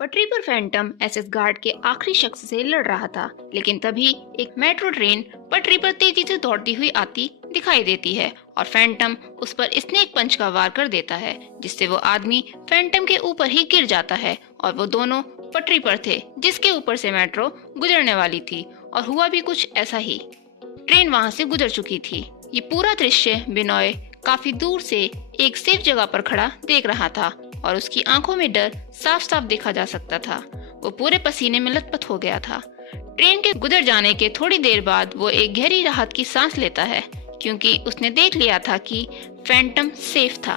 पटरी पर Phantom SS guard के आखिरी शख्स से लड़ रहा था, लेकिन तभी एक मेट्रो ट्रेन पटरी पर तेजी से दौड़ती हुई आती दिखाई देती है और फैंटम उस पर स्नेक पंच का वार कर देता है, जिससे वो आदमी फैंटम के ऊपर ही गिर जाता है और वो दोनों पटरी पर थे जिसके ऊपर से मेट्रो गुजरने वाली थी। और हुआ भी कुछ ऐसा ही, ट्रेन वहां से गुजर चुकी थी। ये पूरा दृश्य बिनोय काफी दूर से एक सेफ जगह पर खड़ा देख रहा था और उसकी आंखों में डर साफ साफ देखा जा सकता था। वो पूरे पसीने में लथपथ हो गया था। ट्रेन के गुजर जाने के थोड़ी देर बाद वो एक गहरी राहत की सांस लेता है, क्योंकि उसने देख लिया था कि फैंटम सेफ था।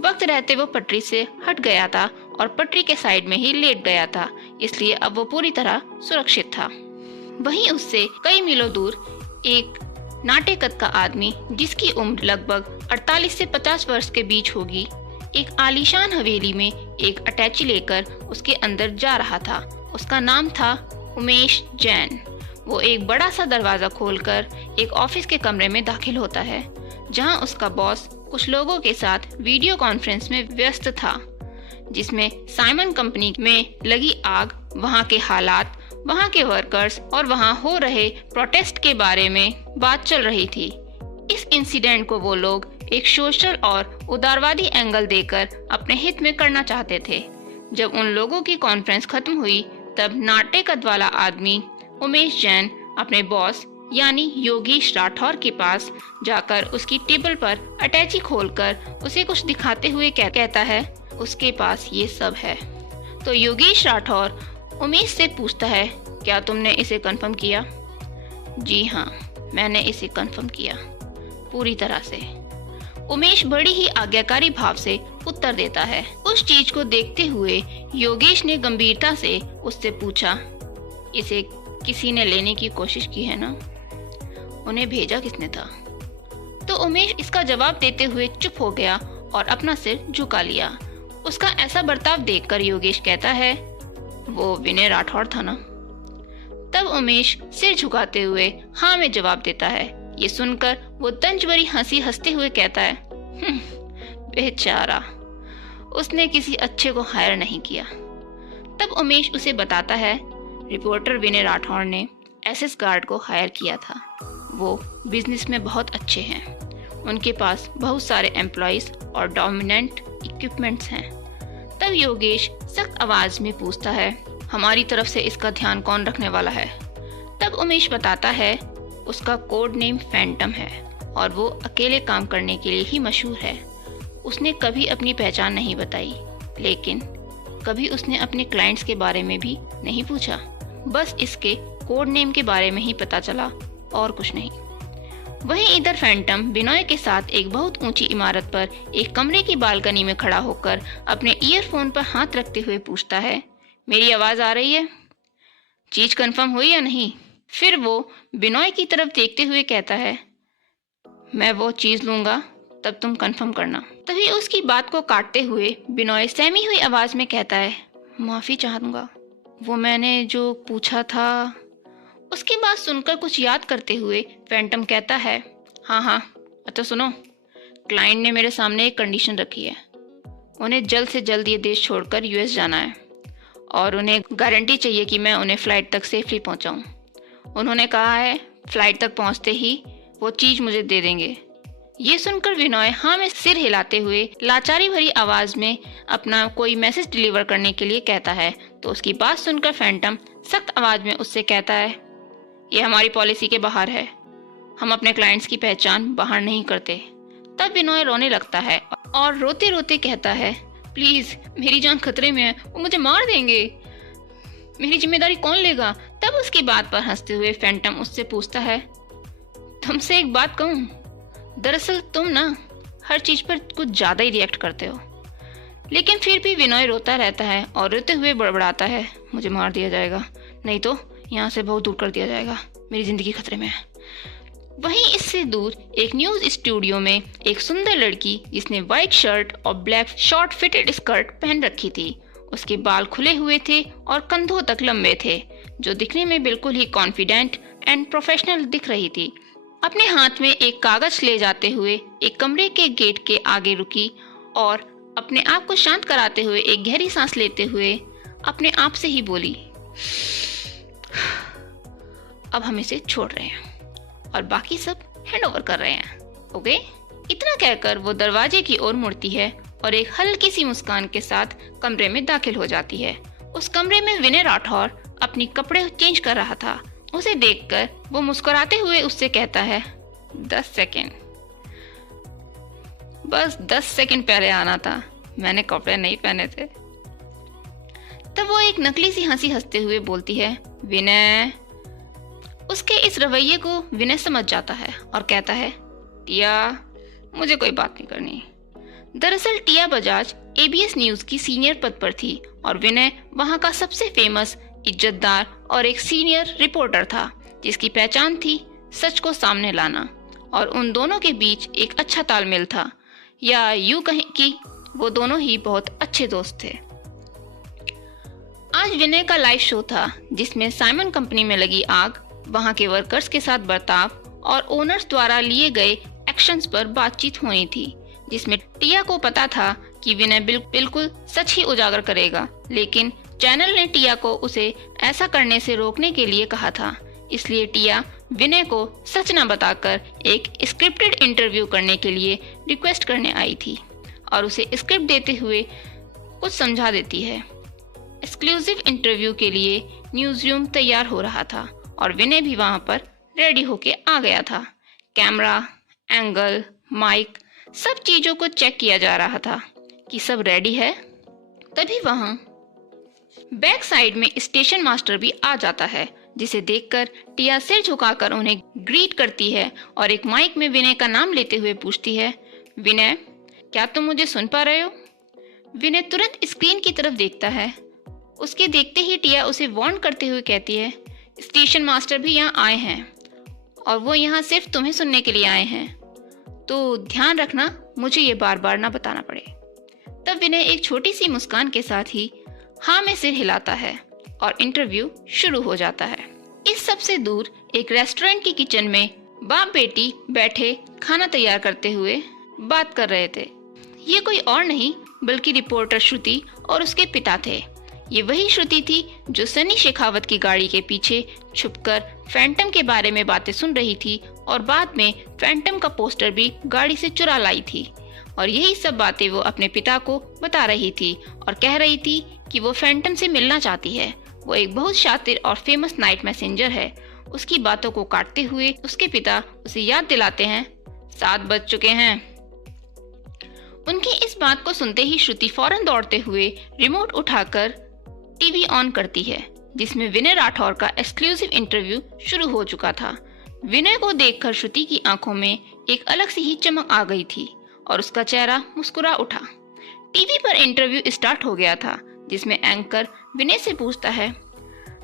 वक्त रहते वो पटरी से हट गया था और पटरी के साइड में ही लेट गया था, इसलिए अब वो पूरी तरह सुरक्षित था। वहीं उससे कई मीलों दूर एक नाटे कद का आदमी, जिसकी उम्र लगभग 48 से 50 वर्ष के बीच होगी, एक आलीशान हवेली में एक अटैची लेकर उसके अंदर जा रहा था। उसका नाम था उमेश जैन। वो एक बड़ा सा दरवाजा खोलकर एक ऑफिस के कमरे में दाखिल होता है, जहां उसका बॉस कुछ लोगों के साथ वीडियो कॉन्फ्रेंस में व्यस्त था, जिसमें साइमन कंपनी में लगी आग, वहां के हालात, वहां के वर्कर्स और वहां हो रहे प्रोटेस्ट के बारे में बात चल रही थी। इस इंसिडेंट को वो लोग एक सोशल और उदारवादी एंगल देकर अपने हित में करना चाहते थे। जब उन लोगों की कॉन्फ्रेंस खत्म हुई, तब नाटे कद वाला आदमी उमेश जैन अपने बॉस यानी योगेश राठौर के पास जाकर उसकी टेबल पर अटैची खोलकर उसे कुछ दिखाते हुए कहता है, उसके पास ये सब है। तो योगेश राठौर उमेश से पूछता है, क्या तुमने इसे कंफर्म किया? जी हाँ, मैंने इसे कंफर्म किया पूरी तरह से। उमेश बड़ी ही आज्ञाकारी भाव से उत्तर देता है। उस चीज को देखते हुए योगेश ने गंभीरता से उससे पूछा, इसे किसी ने लेने की कोशिश की है ना? उन्हें भेजा किसने था? तो उमेश इसका जवाब देते हुए चुप हो गया और अपना सिर झुका लिया। उसका ऐसा बर्ताव देखकर योगेश कहता है, वो विनय राठौर था ना? तब उमेश सिर झुकाते हुए हाँ में जवाब देता है। ये सुनकर वो तंज भरी हंसी हंसते हुए कहता है, बेचारा, उसने किसी अच्छे को हायर नहीं किया। तब उमेश उसे बताता है, रिपोर्टर विनय राठौर ने एसएस गार्ड को हायर किया था। वो बिजनेस में बहुत अच्छे हैं, उनके पास बहुत सारे एम्प्लॉइज और डोमिनेंट इक्विपमेंट्स हैं। तब योगेश सख्त आवाज में पूछता है, हमारी तरफ से इसका ध्यान कौन रखने वाला है? तब उमेश बताता है, उसका कोड नेम फैंटम है और वो अकेले काम करने के लिए ही मशहूर है। उसने कभी अपनी पहचान नहीं बताई, लेकिन कभी उसने अपने क्लाइंट्स के बारे में भी नहीं पूछा। बस इसके कोड नेम के बारे में ही पता चला और कुछ नहीं। वहीं इधर फैंटम बिनोय के साथ एक बहुत ऊंची इमारत पर एक कमरे की बालकनी में खड़ा होकर अपने ईयरफोन पर हाथ रखते हुए पूछता है, मेरी आवाज आ रही है? चीज कंफर्म हुई या नहीं? फिर वो बिनोय की तरफ देखते हुए कहता है, मैं वो चीज लूंगा, तब तुम कंफर्म करना। तभी उसकी बात को काटते हुए बिनोय सहमी हुई आवाज में कहता है, माफी चाहूंगा, वो मैंने जो पूछा था। उसकी बात सुनकर कुछ याद करते हुए फैंटम कहता है, हाँ, अच्छा सुनो, क्लाइंट ने मेरे सामने एक कंडीशन रखी है। उन्हें जल्द से जल्द ये देश छोड़कर यूएस जाना है और उन्हें गारंटी चाहिए कि मैं उन्हें फ्लाइट तक सेफली पहुंचाऊं। उन्होंने कहा है फ्लाइट तक पहुंचते ही वो चीज मुझे दे देंगे। ये सुनकर विनोय हाँ में सिर हिलाते हुए लाचारी भरी आवाज में अपना कोई मैसेज डिलीवर करने के लिए कहता है। तो उसकी बात सुनकर फैंटम सख्त आवाज में उससे कहता है, ये हमारी पॉलिसी के बाहर है, हम अपने क्लाइंट्स की पहचान बाहर नहीं करते। तब विनोय रोने लगता है और रोते रोते कहता है, प्लीज मेरी जान खतरे में है, वो मुझे मार देंगे, मेरी जिम्मेदारी कौन लेगा? तब उसकी बात पर हंसते हुए फैंटम उससे पूछता है, तुमसे एक बात कहूं? दरअसल तुम ना हर चीज पर कुछ ज्यादा ही रिएक्ट करते हो। लेकिन फिर भी विनय रोता रहता है और रोते हुए बड़बड़ाता है, मुझे मार दिया जाएगा, नहीं तो यहाँ से बहुत दूर कर दिया जाएगा, मेरी जिंदगी खतरे में है। वहीं इससे दूर एक न्यूज स्टूडियो में एक सुंदर लड़की जिसने व्हाइट शर्ट और ब्लैक शॉर्ट फिटेड स्कर्ट पहन रखी थी, उसके बाल खुले हुए थे और कंधों तक लंबे थे, जो दिखने में बिल्कुल ही कॉन्फिडेंट एंड प्रोफेशनल दिख रही थी। अपने हाथ में एक कागज ले जाते हुए एक कमरे के गेट के आगे रुकी और अपने आप को शांत कराते हुए एक गहरी सांस लेते हुए अपने आप से ही बोली, अब हम इसे छोड़ रहे हैं और बाकी सब हैंड ओवर कर रहे हैं, ओके? इतना कहकर वो दरवाजे की ओर मुड़ती है और एक हल्की सी मुस्कान के साथ कमरे में दाखिल हो जाती है। उस कमरे में विनय राठौर अपनी कपड़े चेंज कर रहा था। उसे देखकर वो मुस्कुराते हुए उससे कहता है, 10 सेकेंड, बस 10 सेकेंड पहले आना था, मैंने कपड़े नहीं पहने थे। तब वो एक नकली सी हंसी हंसते हुए बोलती है, विनय। उसके इस रवैये को विनय समझ जाता है और कहता है, टिया, मुझे कोई बात नहीं करनी। दरअसल टिया बजाज एबीएस न्यूज की सीनियर पद पर थी और विनय वहां का सबसे फेमस, इज्जतदार और एक सीनियर रिपोर्टर था, जिसकी पहचान थी सच को सामने लाना। और उन दोनों के बीच एक अच्छा तालमेल था, या यूं कहें कि वो दोनों ही बहुत अच्छे दोस्त थे। आज विनय का लाइव शो था जिसमें साइमन कंपनी में लगी आग, वहां के वर्कर्स के साथ बर्ताव और ओनर्स द्वारा लिए गए एक्शंस पर बातचीत होनी थी, जिसमें टिया को पता था कि विनय बिल्कुल सच ही उजागर करेगा, लेकिन चैनल ने टिया को उसे ऐसा करने से रोकने के लिए कहा था। इसलिए टिया विनय को सच न बताकर एक स्क्रिप्टेड इंटरव्यू करने के लिए रिक्वेस्ट करने आई थी और उसे स्क्रिप्ट देते हुए कुछ समझा देती है। एक्सक्लूसिव इंटरव्यू के लिए न्यूज रूम तैयार हो रहा था और विनय भी वहां पर रेडी होके आ गया था। कैमरा, एंगल, माइक, सब चीजों को चेक किया जा रहा था कि सब रेडी है। तभी वहां बैक साइड में स्टेशन मास्टर भी आ जाता है, जिसे देखकर टिया सिर झुकाकर उन्हें ग्रीट करती है और एक माइक में विनय का नाम लेते हुए पूछती है, विनय, क्या तुम मुझे सुन पा रहे हो? विनय तुरंत स्क्रीन की तरफ देखता है। उसके देखते ही टिया उसे वार्न करते हुए कहती है, स्टेशन मास्टर भी यहाँ आए हैं और वो यहाँ सिर्फ तुम्हें सुनने के लिए आए हैं, तो ध्यान रखना मुझे ये बार बार ना बताना पड़े। तब विनय एक छोटी सी मुस्कान के साथ ही हाँ में सिर हिलाता है और इंटरव्यू शुरू हो जाता है। इस सबसे दूर एक रेस्टोरेंट की किचन में बाप बेटी बैठे खाना तैयार करते हुए बात कर रहे थे। ये कोई और नहीं बल्कि रिपोर्टर श्रुति और उसके पिता थे। ये वही श्रुति थी जो सनी शेखावत की गाड़ी के पीछे छुपकर फैंटम के बारे में बातें सुन रही थी और बाद में फैंटम का पोस्टर भी गाड़ी से चुरा लाई थी। और यही सब बातें वो अपने पिता को बता रही थी और कह रही थी कि वो फैंटम से मिलना चाहती है। वो एक बहुत शातिर और फेमस नाइट मैसेंजर है। उसकी बातों को काटते हुए उसके पिता उसे याद दिलाते हैं, 7 बज चुके हैं। उनकी इस बात को सुनते ही श्रुति फौरन दौड़ते हुए रिमोट उठाकर टीवी ऑन करती है, जिसमें विनय राठौर का एक्सक्लूसिव इंटरव्यू शुरू हो चुका था। विनय को देखकर श्रुति की आंखों में एक अलग सी ही चमक आ गई थी और उसका चेहरा मुस्कुरा उठा। टीवी पर इंटरव्यू स्टार्ट हो गया था, जिसमें एंकर विनय से पूछता है,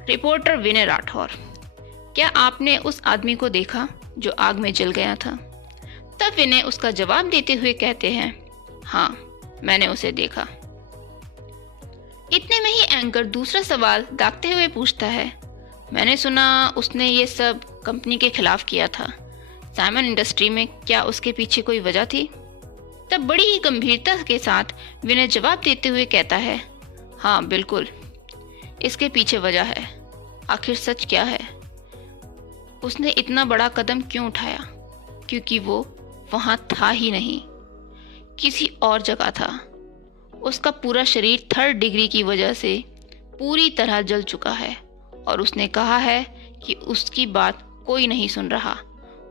रिपोर्टर विनय राठौर, क्या आपने उस आदमी को देखा जो आग में जल गया था? तब विनय उसका जवाब देते हुए कहते हैं, हाँ, मैंने उसे देखा। इतने में ही एंकर दूसरा सवाल दागते हुए पूछता है, मैंने सुना उसने ये सब कंपनी के खिलाफ किया था। साइमन इंडस्ट्री में क्या उसके पीछे कोई वजह थी? तब बड़ी ही गंभीरता के साथ विनय जवाब देते हुए कहता है, हाँ बिल्कुल, इसके पीछे वजह है। आखिर सच क्या है? उसने इतना बड़ा कदम क्यों उठाया? क्योंकि वो वहां था ही नहीं, किसी और जगह था। उसका पूरा शरीर 3rd डिग्री की वजह से पूरी तरह जल चुका है और उसने कहा है कि उसकी बात कोई नहीं सुन रहा।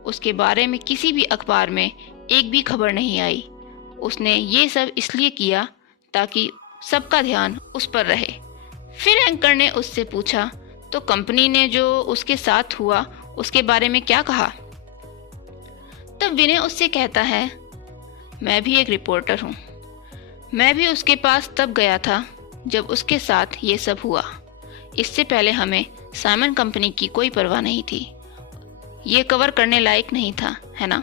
उसके बारे में किसी भी अखबार में एक भी खबर नहीं आई। उसने ये सब इसलिए किया ताकि सबका ध्यान उस पर रहे। फिर एंकर ने उससे पूछा, तो कंपनी ने जो उसके साथ हुआ उसके बारे में क्या कहा? तब तब विनय उससे कहता है, मैं भी एक रिपोर्टर हूँ। मैं भी उसके पास तब गया था जब उसके साथ ये सब हुआ। इससे पहले हमें साइमन कंपनी की कोई परवाह नहीं थी। ये कवर करने लायक नहीं था, है ना?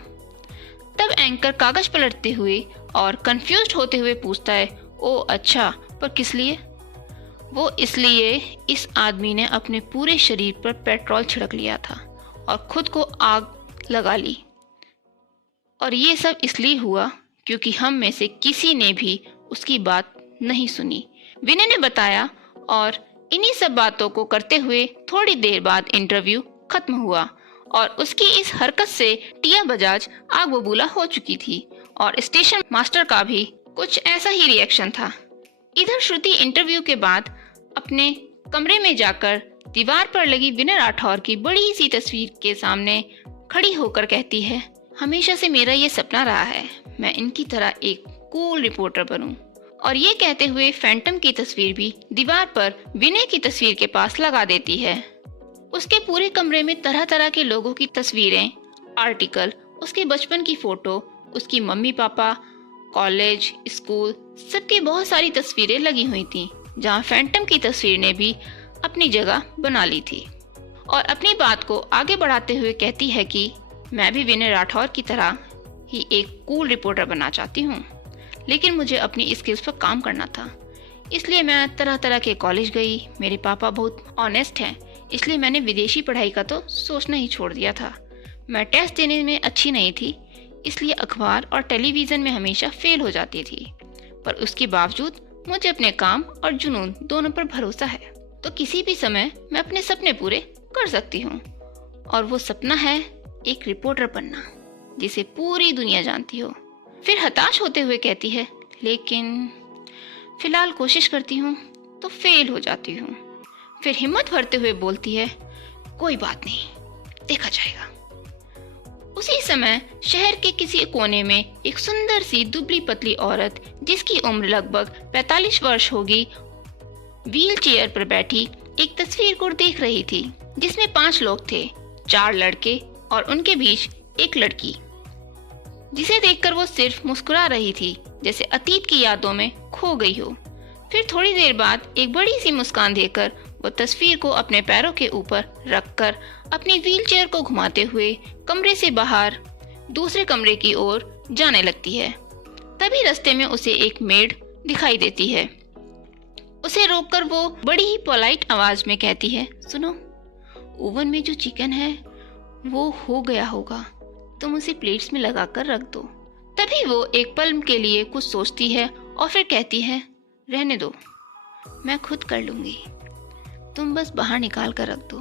तब एंकर कागज पलटते हुए और कंफ्यूज्ड होते हुए पूछता है, ओ अच्छा, पर किस लिए? वो इसलिए इस आदमी ने अपने पूरे शरीर पर पेट्रोल छिड़क लिया था और खुद को आग लगा ली। और ये सब इसलिए हुआ क्योंकि हम में से किसी ने भी उसकी बात नहीं सुनी, विनय ने बताया। और इन्हीं सब बातों को करते हुए थोड़ी देर बाद इंटरव्यू खत्म हुआ और उसकी इस हरकत से टिया बजाज आग बबूला हो चुकी थी और स्टेशन मास्टर का भी कुछ ऐसा ही रिएक्शन था। इधर श्रुति इंटरव्यू के बाद अपने कमरे में जाकर दीवार पर लगी विनय राठौर की बड़ी सी तस्वीर के सामने खड़ी होकर कहती है, हमेशा से मेरा ये सपना रहा है, मैं इनकी तरह एक कूल रिपोर्टर बनूं। और ये कहते हुए फैंटम की तस्वीर भी दीवार पर विनय की तस्वीर के पास लगा देती है। उसके पूरे कमरे में तरह तरह के लोगों की तस्वीरें, आर्टिकल, उसके बचपन की फोटो, उसकी मम्मी पापा, कॉलेज, स्कूल, सबकी बहुत सारी तस्वीरें लगी हुई थीं, जहां फैंटम की तस्वीर ने भी अपनी जगह बना ली थी। और अपनी बात को आगे बढ़ाते हुए कहती है कि मैं भी विनय राठौर की तरह ही एक कूल रिपोर्टर बनना चाहती हूँ, लेकिन मुझे अपनी स्किल्स पर काम करना था, इसलिए मैं तरह तरह के कॉलेज गई। मेरे पापा बहुत ऑनेस्ट हैं, इसलिए मैंने विदेशी पढ़ाई का तो सोचना ही छोड़ दिया था। मैं टेस्ट देने में अच्छी नहीं थी, इसलिए अखबार और टेलीविज़न में हमेशा फेल हो जाती थी, पर उसके बावजूद मुझे अपने काम और जुनून दोनों पर भरोसा है, तो किसी भी समय मैं अपने सपने पूरे कर सकती हूँ। और वो सपना है एक रिपोर्टर बनना, जिसे पूरी दुनिया जानती हो। फिर हताश होते हुए कहती है, लेकिन फिलहाल कोशिश करती हूँ तो फेल हो जाती हूँ। फिर हिम्मत भरते हुए बोलती है, कोई बात नहीं, देखा जाएगा। उसी समय शहर के किसी कोने में एक सुंदर सी दुबली पतली औरत, जिसकी उम्र लगभग 45 वर्ष होगी, व्हील चेयर पर बैठी एक तस्वीर को देख रही थी, जिसमें 5 लोग थे, 4 लड़के और उनके बीच एक लड़की, जिसे देखकर वो सिर्फ मुस्कुरा रही थी, जैसे अतीत की यादों में खो गई हो। फिर थोड़ी देर बाद एक बड़ी सी मुस्कान देकर वो तस्वीर को अपने पैरों के ऊपर रखकर अपनी व्हीलचेयर को घुमाते हुए कमरे से बाहर दूसरे कमरे की ओर जाने लगती है। तभी रास्ते में उसे एक मेड दिखाई देती है। उसे रोककर वो बड़ी ही पोलाइट आवाज में कहती है, सुनो, ओवन में जो चिकन है वो हो गया होगा, तुम उसे प्लेट्स में लगाकर रख दो। तभी वो एक पल के लिए कुछ सोचती है और फिर कहती है, रहने दो, मैं खुद कर लूंगी, तुम बस बाहर निकाल कर रख दो।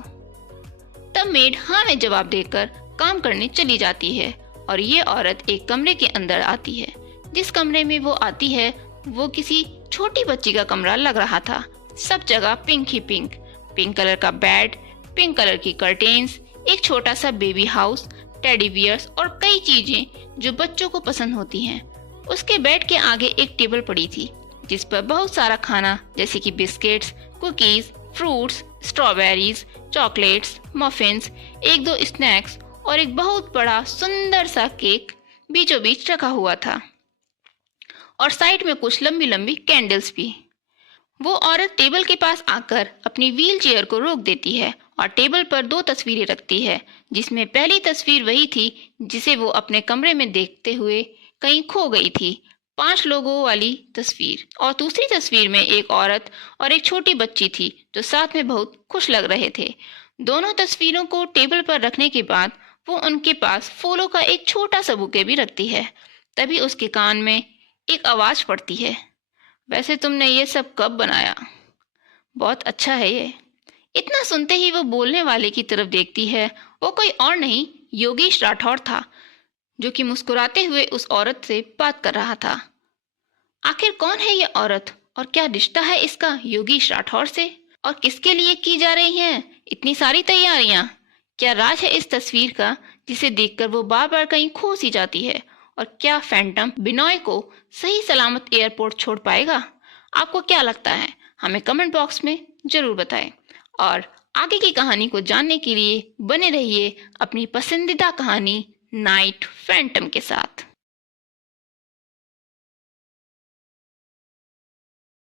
तब मेड हाँ में जवाब देकर काम करने चली जाती है और ये औरत एक कमरे के अंदर आती है। जिस कमरे में वो आती है वो किसी छोटी बच्ची का कमरा लग रहा था। सब जगह पिंक ही पिंक, पिंक कलर का बेड, पिंक कलर की कर्टेन्स, एक छोटा सा बेबी हाउस, टेडी बियर्स और कई चीजें जो बच्चों को पसंद होती हैं। उसके बेड के आगे एक टेबल पड़ी थी, जिस पर बहुत सारा खाना जैसे कि biscuits, cookies, fruits, strawberries, chocolates, muffins, 1-2 snacks और एक बहुत बड़ा सुंदर सा केक बीचों बीच रखा हुआ था और साइड में कुछ लंबी लंबी कैंडल्स भी। वो औरत टेबल के पास आकर अपनी व्हील चेयर को रोक देती है और टेबल पर 2 तस्वीरें रखती है, जिसमें पहली तस्वीर वही थी जिसे वो अपने कमरे में देखते हुए कहीं खो गई थी, 5 लोगों वाली तस्वीर, और दूसरी तस्वीर में एक औरत और एक छोटी बच्ची थी जो साथ में बहुत खुश लग रहे थे। दोनों तस्वीरों को टेबल पर रखने के बाद वो उनके पास फूलों का एक छोटा सा बुके भी रखती है। तभी उसके कान में एक आवाज पड़ती है, वैसे तुमने ये सब कब बनाया? बहुत अच्छा है ये। इतना सुनते ही वो बोलने वाले की तरफ देखती है। वो कोई और नहीं, योगेश राठौर था, जो कि मुस्कुराते हुए उस औरत से बात कर रहा था। आखिर कौन है ये औरत और क्या रिश्ता है इसका योगेश राठौर से, और किसके लिए की जा रही हैं इतनी सारी तैयारियां? क्या राज है इस तस्वीर का जिसे देखकर वो बार बार कहीं खो सी जाती है? और क्या फैंटम बिनॉय को सही सलामत एयरपोर्ट छोड़ पाएगा? आपको क्या लगता है? हमें कमेंट बॉक्स में जरूर बताएं और आगे की कहानी को जानने के लिए बने रहिए अपनी पसंदीदा कहानी नाइट फैंटम के साथ।